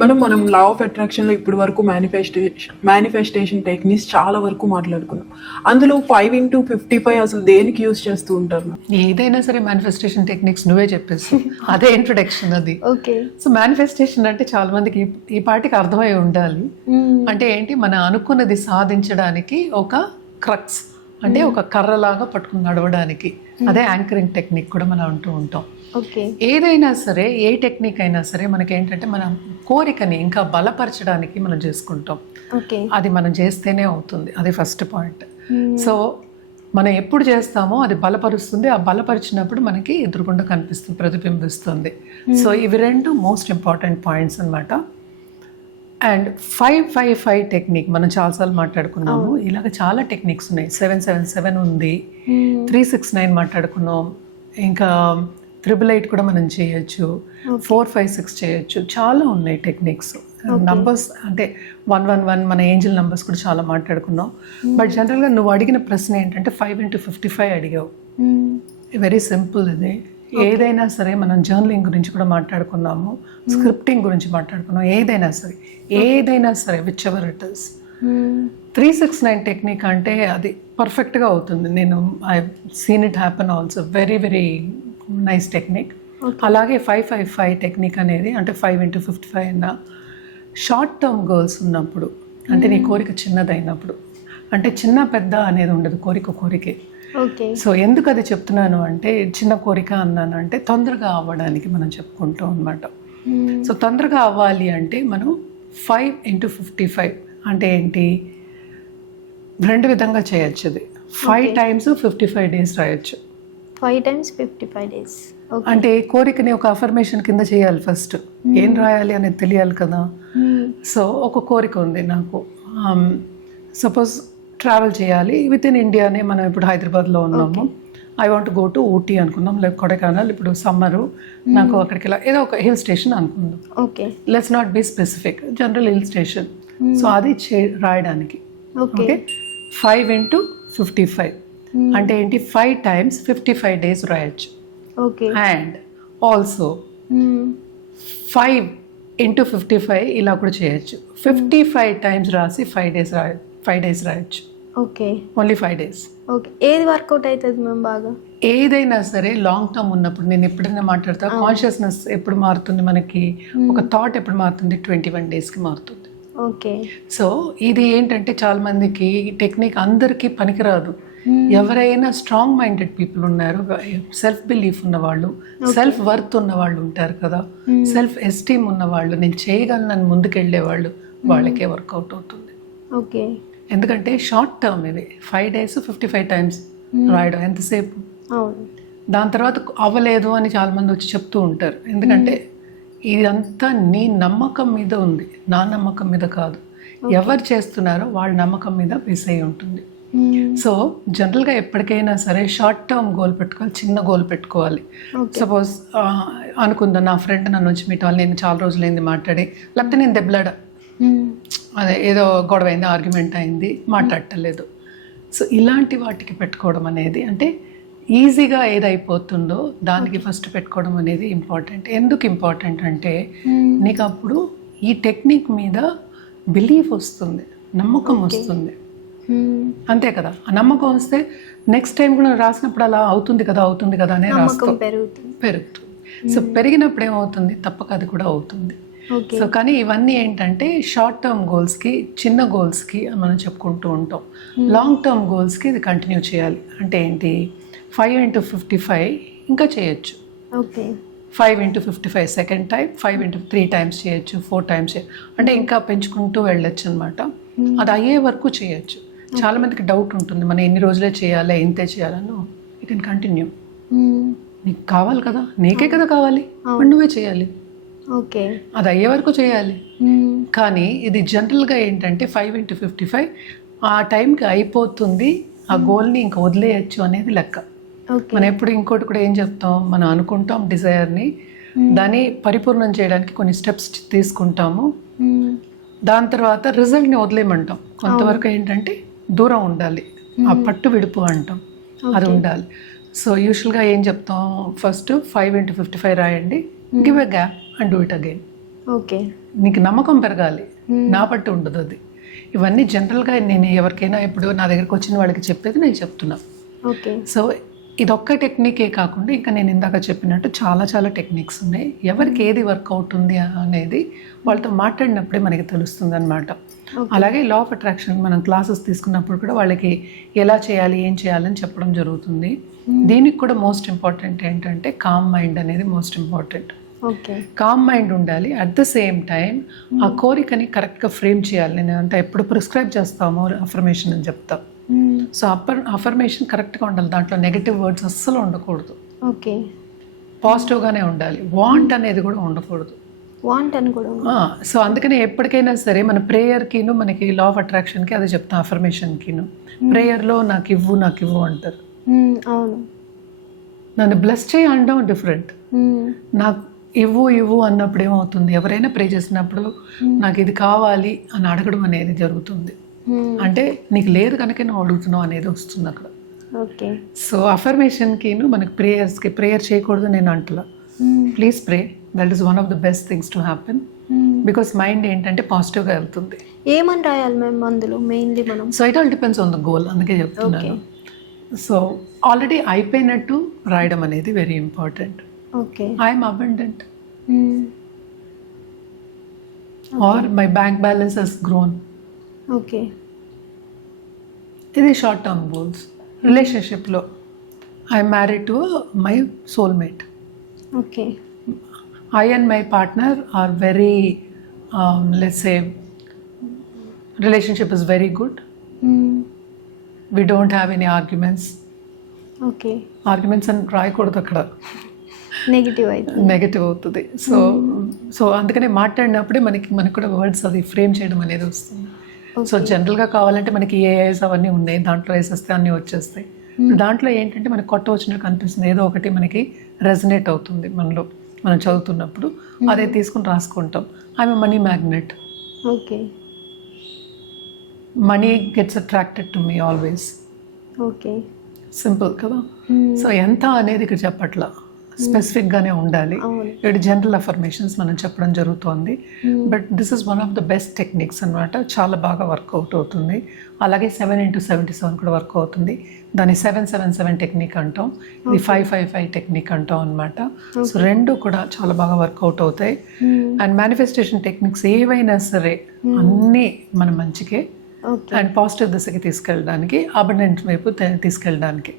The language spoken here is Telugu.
మనం లా ఆఫ్ అట్రాక్షన్లో ఇప్పుడు వరకు మేనిఫెస్టేషన్ టెక్నిక్స్ చాలా వరకు మాట్లాడుకున్నాం. అందులో 5x55 అసలు దేనికి యూజ్ చేస్తూ ఉంటారు? ఏదైనా సరే మేనిఫెస్టేషన్ టెక్నిక్స్ నువ్వే చెప్పేసి అదే ఇంట్రొడక్షన్ అది. ఓకే. సో మేనిఫెస్టేషన్ అంటే చాలా మందికి ఈ పాటికి అర్థమై ఉండాలి. అంటే ఏంటి, మనం అనుకున్నది సాధించడానికి ఒక క్రక్స్, అంటే ఒక కర్రలాగా పట్టుకుని నడవడానికి. అదే యాంకరింగ్ టెక్నిక్ కూడా మనం అంటూ ఉంటాం. ఓకే. ఏదైనా సరే, ఏ టెక్నిక్ అయినా సరే మనకి ఏంటంటే మన కోరికని ఇంకా బలపరచడానికి మనం చేసుకుంటాం. ఓకే. అది మనం చేస్తేనే అవుతుంది, అది ఫస్ట్ పాయింట్. సో మనం ఎప్పుడు చేస్తామో అది బలపరుస్తుంది, ఆ బలపరిచినప్పుడు మనకి ఎదురుగుండా కనిపిస్తుంది, ప్రతిబింబిస్తుంది. సో ఇవి రెండు మోస్ట్ ఇంపార్టెంట్ పాయింట్స్ అన్నమాట. అండ్ 555 టెక్నిక్ మనం చాలాసార్లు మాట్లాడుకున్నాము. ఇలాగ చాలా టెక్నిక్స్ ఉన్నాయి. 777 ఉంది, 369 మాట్లాడుకున్నాం, ఇంకా 888 కూడా మనం చేయొచ్చు, 456 చేయొచ్చు. చాలా ఉన్నాయి టెక్నిక్స్. నంబర్స్ అంటే 111 మన ఏంజిల్ నంబర్స్ కూడా చాలా మాట్లాడుకున్నాం. బట్ జనరల్గా నువ్వు అడిగిన ప్రశ్న ఏంటంటే 5x55 అడిగావు. వెరీ సింపుల్ ఇది. ఏదైనా సరే మనం జర్నలింగ్ గురించి కూడా మాట్లాడుకున్నాము, స్క్రిప్టింగ్ గురించి మాట్లాడుకున్నాం. ఏదైనా సరే which ever it is. 369 technique అంటే అది పర్ఫెక్ట్గా అవుతుంది. నేను I seen it happen also. Very very nice technique. అలాగే 555 టెక్నిక్ అనేది అంటే 5x55 అయినా షార్ట్ టర్మ్ గోల్స్ ఉన్నప్పుడు, అంటే నీ కోరిక చిన్నదైనప్పుడు, అంటే చిన్న పెద్ద అనేది ఉండదు, కోరికే. ఓకే. సో ఎందుకు అది చెప్తున్నాను అంటే, చిన్న కోరిక అన్నాను అంటే తొందరగా అవ్వడానికి మనం చెప్పుకుంటాం అనమాట. సో తొందరగా అవ్వాలి అంటే మనం 5x55 అంటే ఏంటి, రెండు విధంగా చేయొచ్చు. ఇది 5 times 55 days రాయొచ్చు. 5 times 55 days. అంటే కోరికని ఒక అఫర్మేషన్ కింద చేయాలి. ఫస్ట్ ఏం రాయాలి అనేది తెలియాలి కదా. సో ఒక కోరిక ఉంది నాకు, సపోజ్ ట్రావెల్ చేయాలి విత్ ఇన్ ఇండియానే. మనం ఇప్పుడు హైదరాబాద్లో ఉన్నాము, I want go to Ooty అనుకుందాం, లేక కొడైకెనాల్. ఇప్పుడు సమ్మరు, నాకు అక్కడికి వెళ్ళాలి, ఏదో ఒక హిల్ స్టేషన్ అనుకుందాం. Okay. Let's not be specific, general hill station. So అది రాయడానికి. ఓకే. 5x55 అంటే ఏంటి, 5 times 55 days రాయొచ్చు. ఓకే. అండ్ ఆల్సో 5x55 ఇలా కూడా చేయొచ్చు. 55 times రాసి 5 days రాయొచ్చు. ఓకే. Only 5 days. ఓకే. ఏది వర్కౌట్ అవుతుంది మేము బాగా? ఏదైనా సరే లాంగ్ టర్మ్ ఉన్నప్పుడు, నేను ఎప్పుడైనా మాట్లాడతా, కాన్షియస్నెస్ ఎప్పుడు మారుతుంది మనకి, ఒక థాట్ ఎప్పుడు మారుతుంది, 21 daysకి మారుతుంది. ఓకే. సో ఇది ఏంటంటే చాలా మందికి ఈ టెక్నిక్ అందరికీ పనికిరాదు. ఎవరైనా స్ట్రాంగ్ మైండెడ్ పీపుల్ ఉన్నారు, సెల్ఫ్ బిలీఫ్ ఉన్నవాళ్ళు, సెల్ఫ్ వర్త్ ఉన్నవాళ్ళు ఉంటారు కదా, సెల్ఫ్ ఎస్టీమ్ ఉన్నవాళ్ళు, నేను చేయగలను ముందుకెళ్ళే వాళ్ళు, వాళ్ళకే వర్కౌట్ అవుతుంది. ఓకే. ఎందుకంటే షార్ట్ టర్మ్ ఇది. 5 days 55 times రాయడం ఎంతసేపు. దాని తర్వాత అవ్వలేదు అని చాలా మంది వచ్చి చెప్తూ ఉంటారు. ఎందుకంటే ఇదంతా నీ నమ్మకం మీద ఉంది, నా నమ్మకం మీద కాదు. ఎవరు చేస్తున్నారో వాళ్ళ నమ్మకం మీద బేస్ అయి ఉంటుంది. సో జనరల్గా ఎప్పటికైనా సరే షార్ట్ టర్మ్ గోల్ పెట్టుకోవాలి, చిన్న గోల్ పెట్టుకోవాలి. సపోజ్ అనుకుందా, నా ఫ్రెండ్ నన్ను వచ్చి మీట్ అవ్వాలి, నేను చాలా రోజులైంది మాట్లాడి, లేకపోతే నేను దెబ్బలాడా, అదే ఏదో గొడవ అయింది, ఆర్గ్యుమెంట్ అయింది, మాట్లాడటలేదు. సో ఇలాంటి వాటికి పెట్టుకోవడం అనేది, అంటే ఈజీగా ఏదైపోతుందో దానికి ఫస్ట్ పెట్టుకోవడం అనేది ఇంపార్టెంట్. ఎందుకు ఇంపార్టెంట్ అంటే నీకు అప్పుడు ఈ టెక్నిక్ మీద బిలీఫ్ వస్తుంది, నమ్మకం వస్తుంది. అంతే కదా. ఆ నమ్మకం వస్తే నెక్స్ట్ టైం కూడా రాసినప్పుడు అలా అవుతుంది కదా అనే రాస్తాం, పెరుగుతుంది. సో పెరిగినప్పుడు ఏమవుతుంది, తప్పక అది కూడా అవుతుంది. సో కానీ ఇవన్నీ ఏంటంటే షార్ట్ టర్మ్ గోల్స్కి, చిన్న గోల్స్కి మనం చెప్పుకుంటూ ఉంటాం. లాంగ్ టర్మ్ గోల్స్కి ఇది కంటిన్యూ చేయాలి. అంటే ఏంటి, 5x55 ఇంకా చేయొచ్చు. Okay. 5x55 second time, 5x3 times చేయొచ్చు, 4 times అంటే ఇంకా పెంచుకుంటూ వెళ్ళొచ్చు అనమాట. అది అయ్యే వరకు చేయొచ్చు. చాలా మందికి డౌట్ ఉంటుంది, మనం ఎన్ని రోజులే చేయాలి, ఇంతే చేయాలను. You can continue. నీకు కావాలి కదా, నీకే కదా కావాలి, నువ్వే చేయాలి. ఓకే. అది అయ్యే వరకు చేయాలి. కానీ ఇది జనరల్గా ఏంటంటే 5x55 ఆ టైంకి అయిపోతుంది, ఆ గోల్ని ఇంకా వదిలేయచ్చు అనేది లెక్క. మనం ఎప్పుడు ఇంకోటి కూడా ఏం చెప్తాం, మనం అనుకుంటాం డిజైర్ని, దాన్ని పరిపూర్ణం చేయడానికి కొన్ని స్టెప్స్ తీసుకుంటాము. దాని తర్వాత రిజల్ట్ని వదిలేయమంటాం. కొంతవరకు ఏంటంటే దూరం ఉండాలి, ఆ పట్టు విడుపు అంటాం, అది ఉండాలి. సో యూజువల్గా ఏం చెప్తాం, ఫస్ట్ 5x55 రాయండి, give a gap and do it again. Okay. నీకు నమ్మకం పెరగాలి, నా పట్టు ఉండదు అది. ఇవన్నీ జనరల్గా నేను ఎవరికైనా ఇప్పుడు నా దగ్గరికి వచ్చిన వాళ్ళకి చెప్పేది నేను చెప్తున్నా. ఓకే. సో ఇదొక్క టెక్నికే కాకుండా ఇంకా నేను ఇందాక చెప్పినట్టు చాలా చాలా టెక్నిక్స్ ఉన్నాయి. ఎవరికి ఏది వర్క్ అవుతుంది అనేది వాళ్ళతో మాట్లాడినప్పుడే మనకి తెలుస్తుంది అనమాట. అలాగే లా ఆఫ్ అట్రాక్షన్ మనం క్లాసెస్ తీసుకున్నప్పుడు కూడా వాళ్ళకి ఎలా చేయాలి, ఏం చేయాలని చెప్పడం జరుగుతుంది. దీనికి కూడా మోస్ట్ ఇంపార్టెంట్ ఏంటంటే కామ్ మైండ్ అనేది most important. Okay. Calm mind ఉండాలి. అట్ ద సేమ్ టైం ఆ కోరికని కరెక్ట్గా ఫ్రేమ్ చేయాలి. నేను అంతా ఎప్పుడు ప్రిస్క్రైబ్ చేస్తామో అఫర్మేషన్ అని చెప్తా. సో అఫర్మేషన్ కరెక్ట్గా ఉండాలి. దాంట్లో నెగటివ్ వర్డ్స్ అస్సలు ఉండకూడదు. ఓకే. పాజిటివ్గానే ఉండాలి. వాంట్ అనేది కూడా ఉండకూడదు. వాంట్ అని కూడా. సో అందుకనే ఎప్పటికైనా సరే మన ప్రేయర్కిను మనకి లా ఆఫ్ అట్రాక్షన్కి అది చెప్తాం. అఫర్మేషన్కిను ప్రేయర్లో నాకు ఇవ్వు అంటారు. అవును. నన్ను బ్లెస్ చేయి అనడం డిఫరెంట్. నాకు ఇవ్వు అన్నప్పుడు ఏమవుతుంది, ఎవరైనా ప్రే చేసినప్పుడు నాకు ఇది కావాలి అని అడగడం అనేది జరుగుతుంది. అంటే నీకు లేదు కనుక నువ్వు అడుగుతున్నావు అనేది వస్తుంది అక్కడ. ఓకే. సో అఫర్మేషన్కిను మనకి ప్రేయర్స్కి ప్రేయర్ చేయకూడదు నేను అంటలా. Please pray, that is one of the best things to happen. Because mind ఏంటంటే పాజిటివ్గా వెళ్తుంది. ఏమని రాయాలి మ్యామ్ అందులో మెయిన్లీ మనం? So it all depends on the goal, అందుకే చెప్తున్నాను. సో ఆల్రెడీ అయిపోయినట్టు రాయడం అనేది very important. Okay. I'm abundant or my bank balance has grown. Okay. ఇది షార్ట్ టర్మ్ గోల్స్. రిలేషన్షిప్లో I'm married to my soulmate. Okay. I and my partner are very, let's say, relationship is very good. We don't have any arguments. Okay. Arguments అని రాయకూడదు అక్కడ, నెగిటివ్ అయితే నెగటివ్ అవుతుంది. సో అందుకనే మాట్లాడినప్పుడే మనకు కూడా వర్డ్స్ అది ఫ్రేమ్ చేయడం అనేది వస్తుంది. సో జనరల్గా కావాలంటే మనకి ఏఐస్ అవన్నీ ఉన్నాయి, దాంట్లో వేసేస్తే అన్నీ వచ్చేస్తాయి. దాంట్లో ఏంటంటే మనకి కొత్త వచ్చినట్టు కనిపిస్తుంది, ఏదో ఒకటి మనకి రెజనేట్ అవుతుంది మనలో మనం చదువుతున్నప్పుడు, అదే తీసుకుని రాసుకుంటాం. I'm a money magnet. Okay. Money gets attracted to me always. Okay. Simple కదా. సో ఎంత అనేది ఇక్కడ చెప్పట్లా, స్పెసిఫిక్గానే ఉండాలి. ఇక్కడ జనరల్ అఫర్మేషన్స్ మనం చెప్పడం జరుగుతుంది. But this is one of the best techniques అనమాట. చాలా బాగా వర్కౌట్ అవుతుంది. అలాగే 7x77 కూడా వర్క్ అవుతుంది. దాన్ని 777 టెక్నిక్ అంటాం, ఇది 555 టెక్నిక్ అంటాం అనమాట. సో రెండు కూడా చాలా బాగా వర్కౌట్ అవుతాయి. అండ్ మేనిఫెస్టేషన్ టెక్నిక్స్ ఏవైనా సరే అన్నీ మన మంచికే అండ్ పాజిటివ్ దిశకి తీసుకెళ్ళడానికి, అబండెంట్ వైపు తీసుకెళ్ళడానికి.